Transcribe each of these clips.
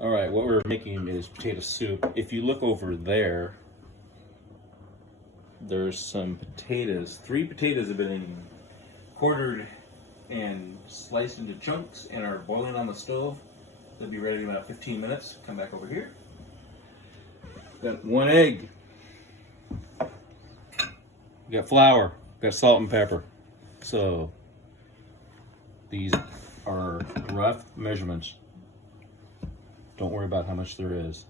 All right, what we're making is potato soup. If you look over there, there's some potatoes. 3 potatoes have been quartered and sliced into chunks and are boiling on the stove. They'll be ready in about 15 minutes. Come back over here. Got 1 egg. We got flour. Got salt and pepper. So these are rough measurements. Don't worry about how much there is.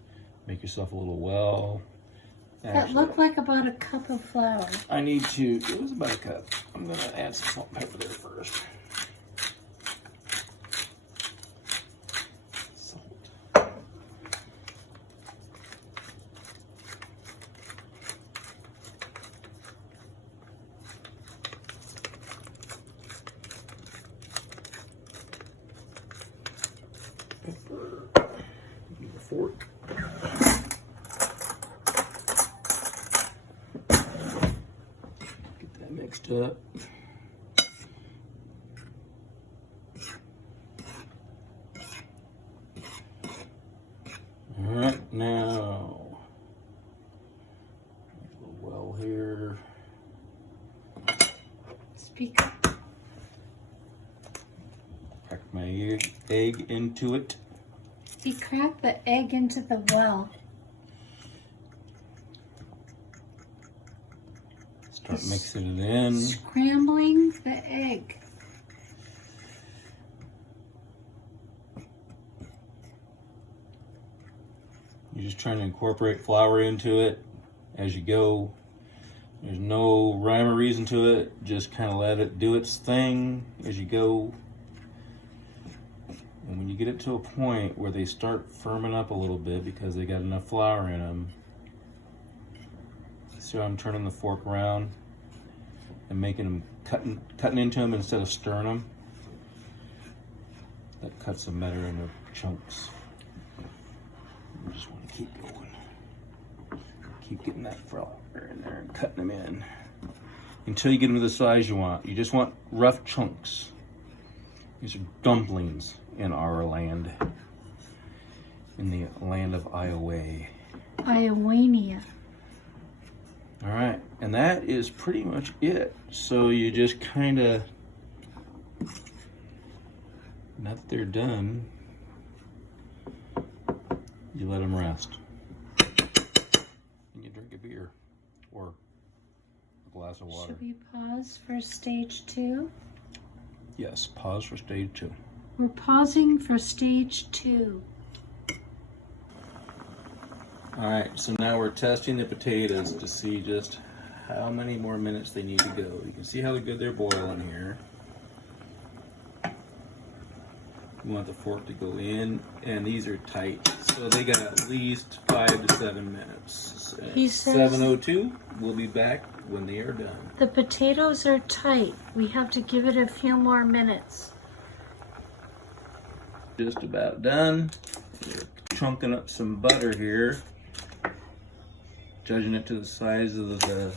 Make yourself a little well. That looked like about a cup of flour. I need to, it was about a cup. I'm going to add some salt and pepper there first. Salt. Pepper. Need a fork. Mixed up. All right, now a little well here. Speak up. Crack my egg into it. He cracked the egg into the well. Start mixing it in. Scrambling the egg. You're just trying to incorporate flour into it as you go. There's no rhyme or reason to it. Just kind of let it do its thing as you go. And when you get it to a point where they start firming up a little bit because they got enough flour in them, so I'm turning the fork around and making them, cutting into them instead of stirring them. That cuts them better into chunks. You just want to keep going. Keep getting that flour in there and cutting them in until you get them to the size you want. You just want rough chunks. These are dumplings in our land, in the land of Iowa. Iowania. All right, and that is pretty much it. So you just kind of, now that they're done, you let them rest. And you drink a beer or a glass of water. Should we pause for stage 2? Yes, pause for stage 2. We're pausing for stage 2. All right, so now we're testing the potatoes to see just how many more minutes they need to go. You can see how good they're boiling here. You want the fork to go in, and these are tight, so they got at least 5 to 7 minutes. He says 7:02, we'll be back when they are done. the potatoes are tight. We have to give it a few more minutes. Just about done. We're chunking up some butter here. Judging it to the size of the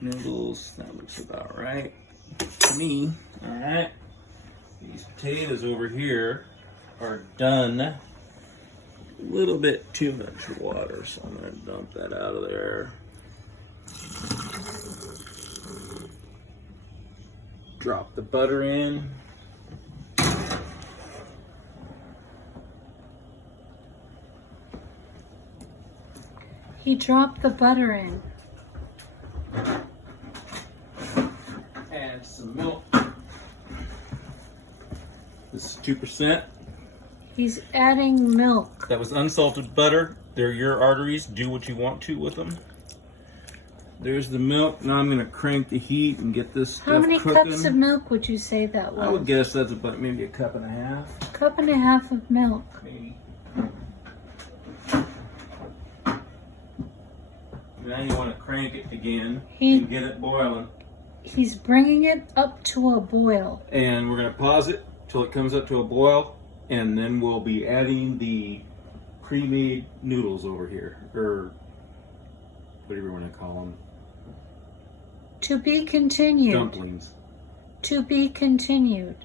noodles. That looks about right to me. All right. These potatoes over here are done. A little bit too much water, so I'm going to dump that out of there. Drop the butter in. He dropped the butter in. Add some milk. This is 2%. He's adding milk. That was unsalted butter. They're your arteries. Do what you want to with them. There's the milk. Now I'm going to crank the heat and get this stuff How many cooking. cups of milk would you say that was? I would guess that's about maybe a cup and a half. A cup and a half of milk. Maybe. Now you want to crank it again and get it boiling. He's bringing it up to a boil. And we're going to pause it till it comes up to a boil, and then we'll be adding the pre-made noodles over here, or whatever you want to call them. To be continued. Dumplings. To be continued.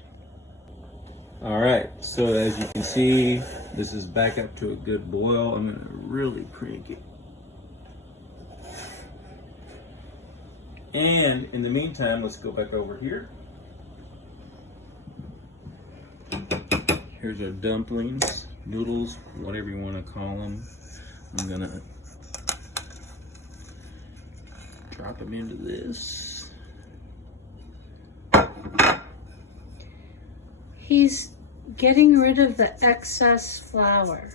All right, so as you can see, this is back up to a good boil. I'm gonna really crank it. And in the meantime, let's go back over here. Here's our dumplings, noodles, whatever you want to call them. I'm gonna drop them into this. He's getting rid of the excess flour.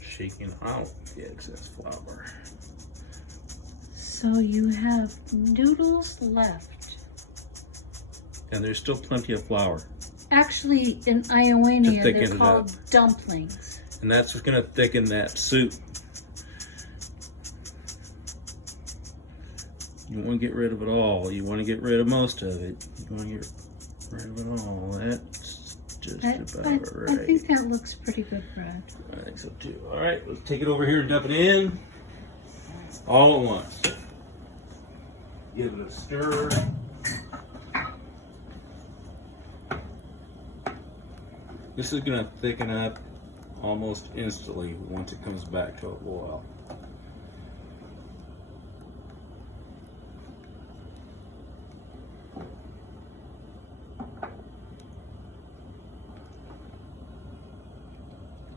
Shaking out the excess flour. So you have noodles left. And there's still plenty of flour. Actually, in Iowania, thicken they're it called up. dumplings. And that's what's gonna thicken that soup. You want to get rid of it all. You want to get rid of most of it. You want to get rid of it all. That's just about right. I think that looks pretty good, Brad. I think so too. All right, let's take it over here and dump it in all at once. Give it a stir. This is going to thicken up almost instantly once it comes back to a boil.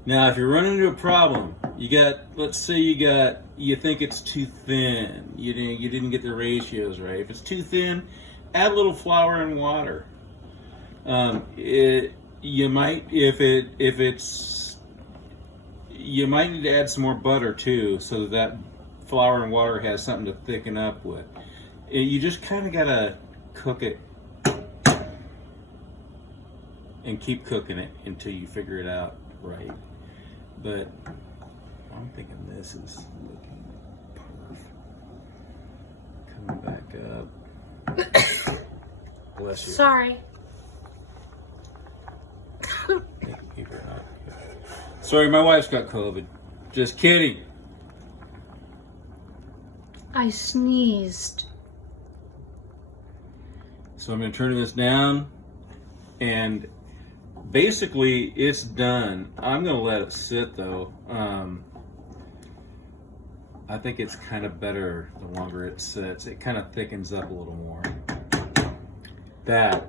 Now, if you're running into a problem, you got, let's say you think it's too thin. You didn't get the ratios right. If it's too thin, add a little flour and water. You might need to add some more butter too, so that flour and water has something to thicken up with. You just kind of gotta cook it and keep cooking it until you figure it out right. But I'm thinking this is looking perfect. Coming back up. Bless you. Sorry. Keep her out. Sorry, my wife's got COVID. Just kidding. I sneezed. So I'm going to turn this down, and basically it's done. I'm going to let it sit though. I think it's kind of better the longer it sits. It kind of thickens up a little more. That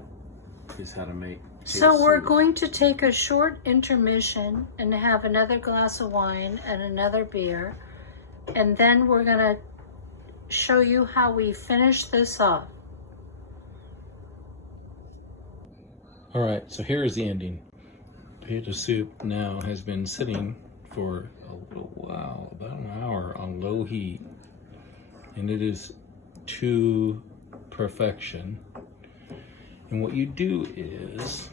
is how to make. So we're going to take a short intermission and have another glass of wine and another beer. And then we're going to show you how we finish this off. All right, so here's the ending. Potato soup now has been sitting for a little while, about an hour on low heat. And it is to perfection. And what you do is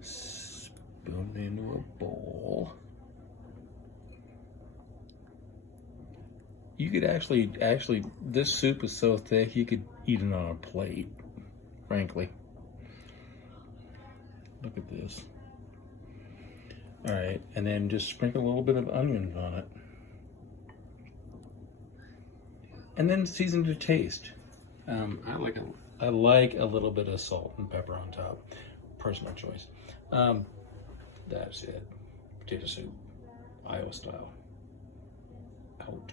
spoon it into a bowl. You could actually, this soup is so thick you could eat it on a plate, frankly. Look at this. All right, and then just sprinkle a little bit of onions on it. And then season to taste. I like a little bit of salt and pepper on top. Personal choice. That's it. Potato soup, Iowa style. Out.